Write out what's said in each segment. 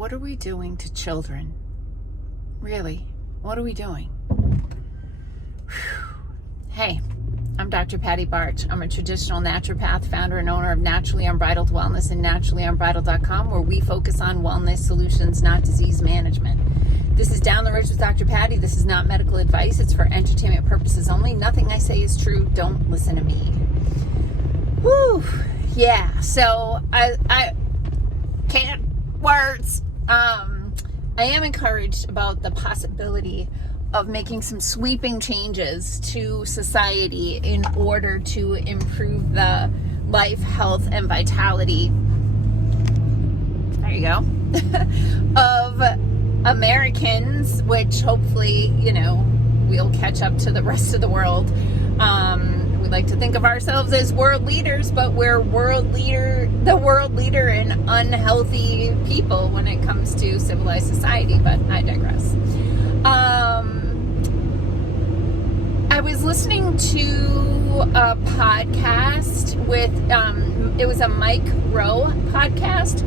what are we doing to children? Really, what are we doing? Hey, I'm Dr. Patty Barch. I'm a traditional naturopath, founder and owner of Naturally Unbridled Wellness and naturallyunbridled.com, where we focus on wellness solutions, not disease management. This is Down the Road with Dr. Patty. This is not medical advice. It's for entertainment purposes only. Nothing I say is true. Don't listen to me. Whew. Yeah, so I can't words. I am encouraged about the possibility of making some sweeping changes to society in order to improve the life, health, and vitality, there you go, of Americans, which hopefully, we'll catch up to the rest of the world. We like to think of ourselves as world leaders, but we're the world leader in unhealthy people when it comes to civilized society, but I digress. I was listening to a podcast with, it was a Mike Rowe podcast.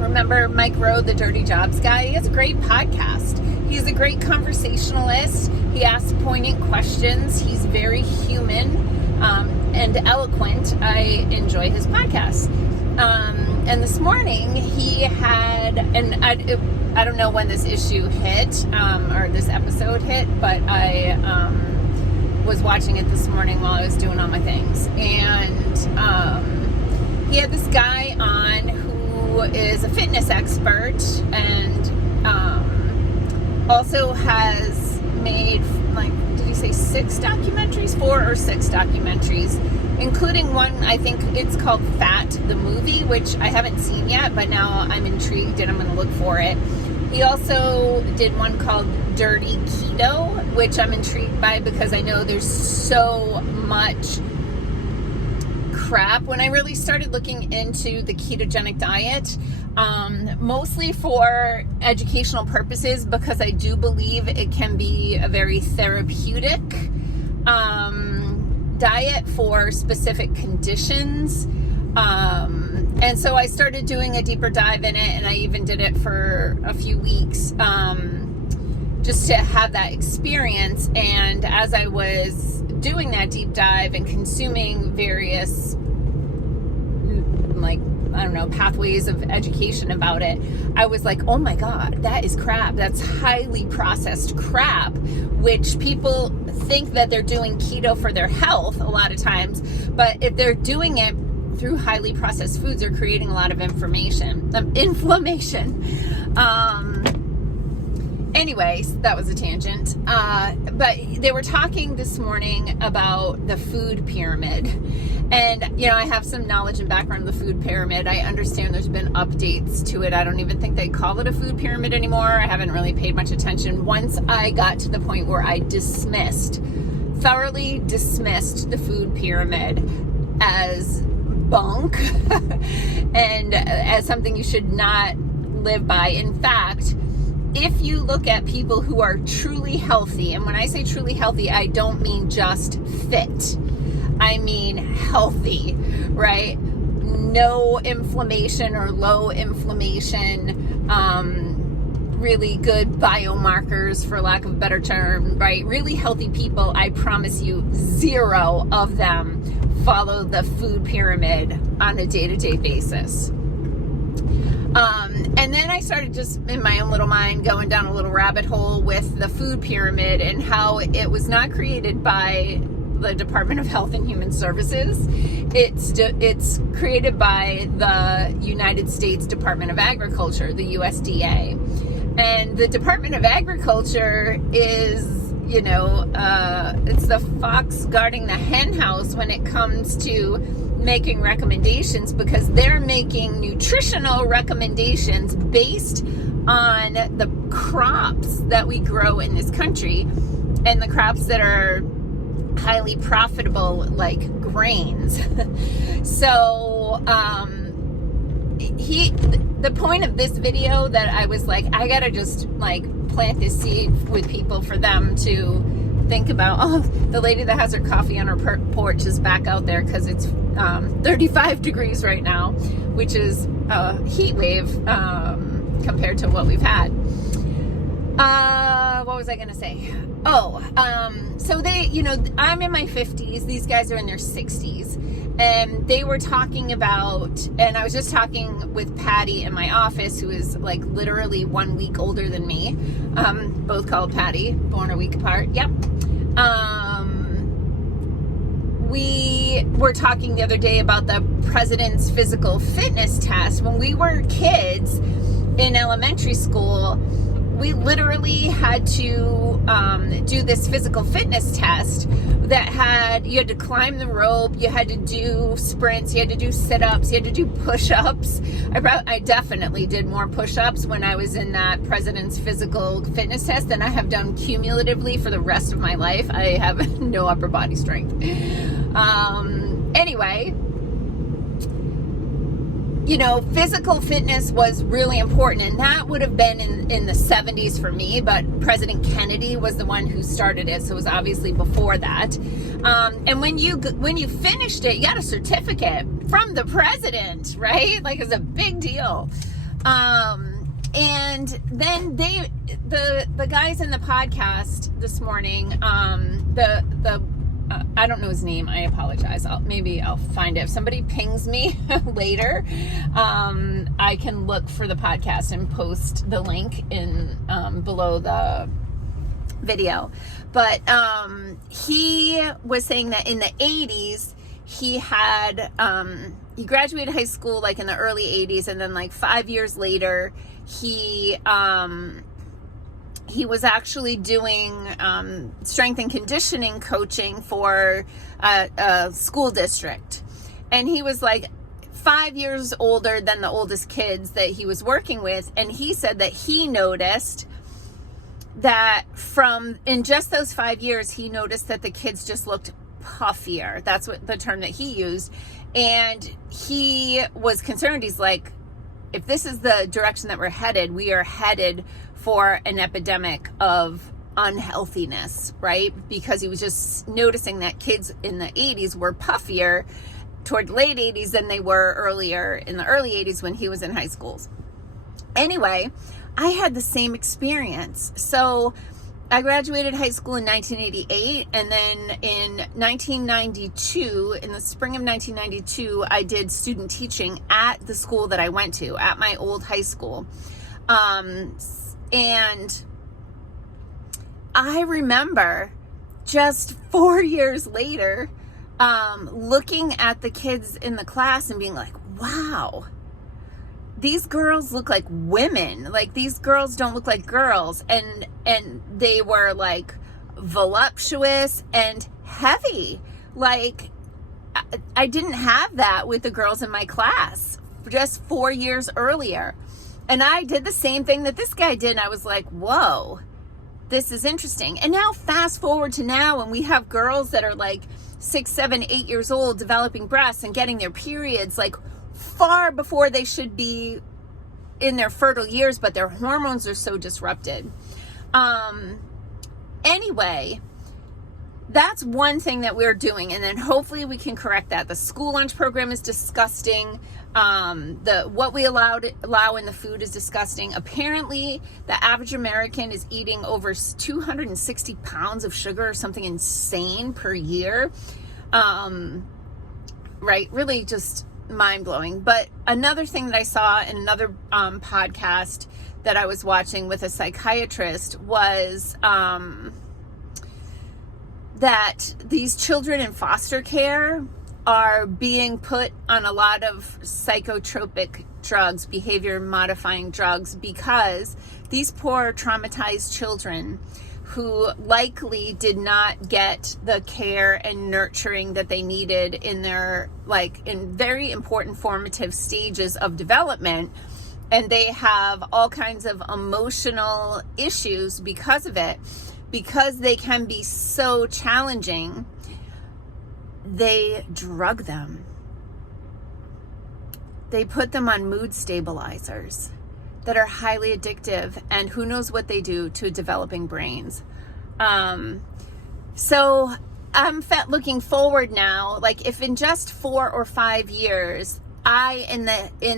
Remember Mike Rowe, the Dirty Jobs guy? He has a great podcast. He's a great conversationalist. He asks poignant questions. He's very human and eloquent. I enjoy his podcast. And this morning he had, and I don't know when this issue hit, or this episode hit, but I was watching it this morning while I was doing all my things. And he had this guy on who is a fitness expert and also has made, did he say 6 documentaries? 4 or 6 documentaries, including one, I think it's called Fat, the movie, which I haven't seen yet, but now I'm intrigued and I'm going to look for it. He also did one called Dirty Keto, which I'm intrigued by because I know there's so much crap. When I really started looking into the ketogenic diet, mostly for educational purposes, because I do believe it can be a very therapeutic diet for specific conditions. And so I started doing a deeper dive in it, and I even did it for a few weeks just to have that experience. And as I was doing that deep dive and consuming various, pathways of education about it, I was like, oh my God, that is crap. That's highly processed crap, which people think that they're doing keto for their health a lot of times. But if they're doing it through highly processed foods, are creating a lot of inflammation. Anyways, that was a tangent. But they were talking this morning about the food pyramid. And, I have some knowledge and background of the food pyramid. I understand there's been updates to it. I don't even think they call it a food pyramid anymore. I haven't really paid much attention. Once I got to the point where I thoroughly dismissed the food pyramid as bunk and as something you should not live by. In fact, if you look at people who are truly healthy, and when I say truly healthy, I don't mean just fit, I mean healthy, right? No inflammation or low inflammation, really good biomarkers, for lack of a better term, right? Really healthy people, I promise you, 0 of them follow the food pyramid on a day-to-day basis. And then I started just in my own little mind going down a little rabbit hole with the food pyramid and how it was not created by the Department of Health and Human Services. It's created by the United States Department of Agriculture, the USDA. And the Department of Agriculture is, it's the fox guarding the hen house when it comes to making recommendations, because they're making nutritional recommendations based on the crops that we grow in this country and the crops that are highly profitable, like grains. So the point of this video that I was like, I gotta just plant this seed with people for them to think about. Oh, the lady that has her coffee on her porch is back out there because it's 35 degrees right now, which is a heat wave. compared to what we've had. What was I going to say? So they, I'm in my 50s. These guys are in their 60s. And they were talking about, and I was just talking with Patty in my office, who is like literally 1 week older than me. Both called Patty, born a week apart. Yep. We were talking the other day about the president's physical fitness test. When we were kids in elementary school, we literally had to do this physical fitness test that you had to climb the rope, you had to do sprints, you had to do sit-ups, you had to do push-ups. I definitely did more push-ups when I was in that president's physical fitness test than I have done cumulatively for the rest of my life. I have no upper body strength. Anyway, physical fitness was really important, and that would have been in the 70s for me, but President Kennedy was the one who started it, so it was obviously before that. And when you finished it, you got a certificate from the president, right? Like, it's a big deal. And then the guys in the podcast this morning, I don't know his name. I apologize. Maybe I'll find it. If somebody pings me later, I can look for the podcast and post the link in below the video. But he was saying that in the 80s, he graduated high school like in the early 80s, and then like 5 years later, he was actually doing strength and conditioning coaching for a school district. And he was like 5 years older than the oldest kids that he was working with. And he said that he noticed that in just those 5 years, he noticed that the kids just looked puffier. That's what the term that he used. And he was concerned. He's like, if this is the direction that we're headed, we are headed for an epidemic of unhealthiness, right? Because he was just noticing that kids in the 80s were puffier toward the late 80s than they were earlier in the early 80s when he was in high schools. Anyway, I had the same experience. So I graduated high school in 1988, and then in 1992, in the spring of 1992, I did student teaching at the school that I went to, at my old high school. And I remember just 4 years later, looking at the kids in the class and being like, wow, these girls look like women. Like, these girls don't look like girls. And they were like voluptuous and heavy. Like, I didn't have that with the girls in my class just 4 years earlier. And I did the same thing that this guy did. And I was like, whoa, this is interesting. And now fast forward to now, and we have girls that are like 6, 7, 8 years old developing breasts and getting their periods like far before they should be in their fertile years, but their hormones are so disrupted. Anyway, that's one thing that we're doing, and then hopefully we can correct that. The school lunch program is disgusting. What we allow in the food is disgusting. Apparently, the average American is eating over 260 pounds of sugar or something insane per year. Right? Really just mind-blowing. But another thing that I saw in another podcast that I was watching with a psychiatrist was that these children in foster care are being put on a lot of psychotropic drugs, behavior modifying drugs, because these poor traumatized children who likely did not get the care and nurturing that they needed in their, in very important formative stages of development, and they have all kinds of emotional issues because of it, because they can be so challenging, they drug them. They put them on mood stabilizers that are highly addictive, and who knows what they do to developing brains. So I'm looking forward now, like if in just 4 or 5 years, I in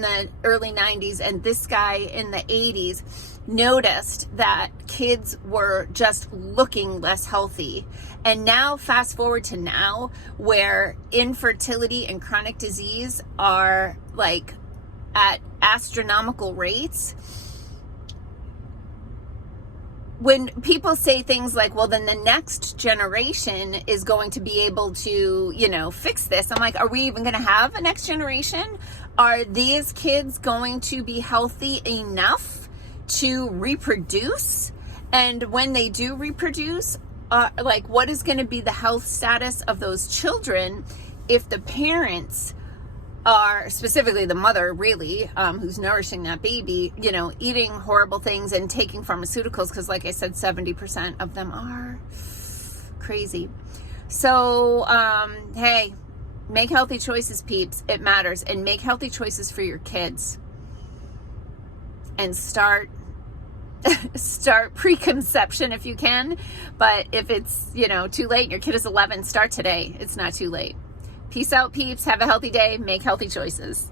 the early 90s and this guy in the 80s noticed that kids were just looking less healthy. And now fast forward to now, where infertility and chronic disease are like at astronomical rates. When people say things like, well, then the next generation is going to be able to, fix this. I'm like, are we even going to have a next generation? Are these kids going to be healthy enough to reproduce? And when they do reproduce, what is going to be the health status of those children if the parents are, specifically the mother really, who's nourishing that baby, eating horrible things and taking pharmaceuticals, because like I said, 70% of them are crazy. So, hey, make healthy choices, peeps. It matters. And make healthy choices for your kids. And start preconception if you can. But if it's, too late and your kid is 11, start today. It's not too late. Peace out, peeps. Have a healthy day. Make healthy choices.